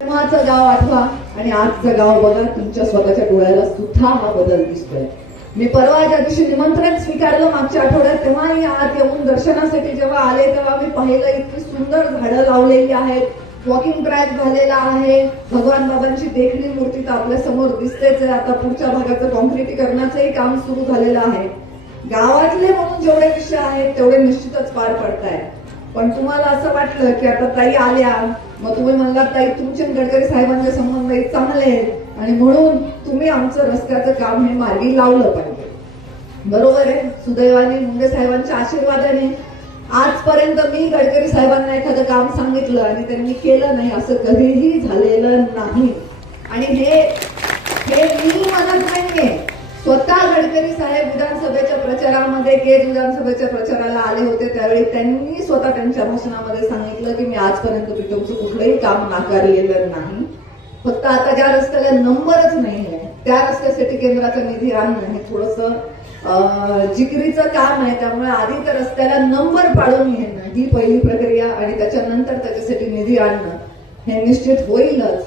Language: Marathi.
तेव्हाचं गाव आठवा आणि आजचं गाव बघा. तुमच्या स्वतःच्या डोळ्याला सुद्धा हा बदल दिसतोय. मी परवा ज्या दिवशी निमंत्रण स्वीकारलं मागच्या आठवड्यात, तेव्हाही आत येऊन दर्शनासाठी जेव्हा आले तेव्हा मी पाहिलं इतकी सुंदर झाडं लावलेली आहेत, वॉकिंग ट्रॅक झालेला आहे, भगवान बाबांची देखणी मूर्ती तर आपल्या समोर दिसतेच आहे. आता पुढच्या भागाचं कॉन्क्रिटीकरणाचंही काम सुरू झालेलं आहे. गावातले म्हणून जेवढे विषय आहेत तेवढे निश्चितच पार पडतायत. पण तुम्हाला असं वाटलं की आता ताई आल्या, मग तुम्ही म्हणलात ताई तुमचे गडकरी साहेबांचे संबंध चांगले आहेत आणि म्हणून तुम्ही आमचं रस्त्याचं काम हे मार्गी लावलं पाहिजे. बरोबर आहे. सुदैवाने मुंडे साहेबांच्या आशीर्वादाने आजपर्यंत मी गडकरी साहेबांना एखादं काम सांगितलं आणि त्यांनी केलं नाही असं कधीही झालेलं नाही. आणि हे मी म्हणत नाहीये, स्वतः गडकरी साहेब विधानसभेच्या प्रचारामध्ये केज विधानसभेच्या प्रचाराला आले होते त्यावेळी त्यांनी स्वतः त्यांच्या भाषणामध्ये सांगितलं की मी आजपर्यंत तुमचं कुठलंही काम नाकारलेलं नाही. फक्त आता ज्या रस्त्याला नंबरच नाहीये त्या रस्त्यासाठी केंद्राचा निधी आणणं हे थोडंसं जिकिरीचं काम आहे. त्यामुळे आधी त्या रस्त्याला नंबर पाडून घेणं ही पहिली प्रक्रिया आणि त्याच्यानंतर त्याच्यासाठी निधी आणणं हे निश्चित होईलच.